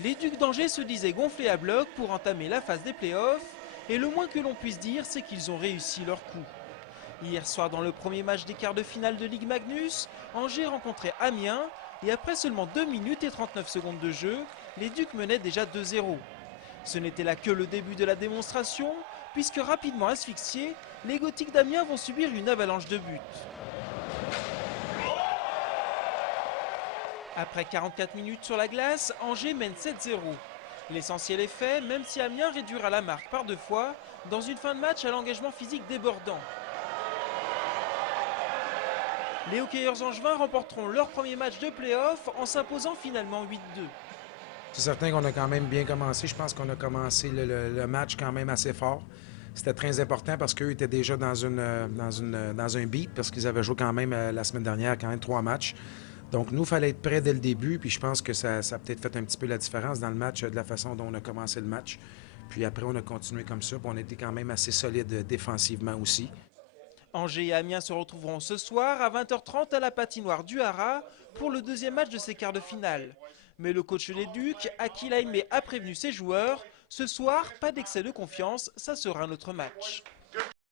Les Ducs d'Angers se disaient gonflés à bloc pour entamer la phase des playoffs, et le moins que l'on puisse dire, c'est qu'ils ont réussi leur coup. Hier soir, dans le premier match des quarts de finale de Ligue Magnus, Angers rencontrait Amiens, et après seulement 2 minutes et 39 secondes de jeu, les Ducs menaient déjà 2-0. Ce n'était là que le début de la démonstration, puisque rapidement asphyxiés, les Gothiques d'Amiens vont subir une avalanche de buts. Après 44 minutes sur la glace, Angers mène 7-0. L'essentiel est fait, même si Amiens réduira la marque par 2 fois, dans une fin de match à l'engagement physique débordant. Les hockeyeurs angevins remporteront leur premier match de play-off en s'imposant finalement 8-2. C'est certain qu'on a quand même bien commencé. Je pense qu'on a commencé le match quand même assez fort. C'était très important parce qu'eux étaient déjà dans un beat, parce qu'ils avaient joué quand même la semaine dernière, quand même 3 matchs. Donc, nous, il fallait être prêts dès le début, puis je pense que ça a peut-être fait un petit peu la différence dans le match, de la façon dont on a commencé le match. Puis après, on a continué comme ça, puis on était quand même assez solide défensivement aussi. Angers et Amiens se retrouveront ce soir à 20h30 à la patinoire du Haras pour le deuxième match de ces quarts de finale. Mais le coach des Ducs, Akil Aimé, a prévenu ses joueurs, ce soir, pas d'excès de confiance, ça sera notre match.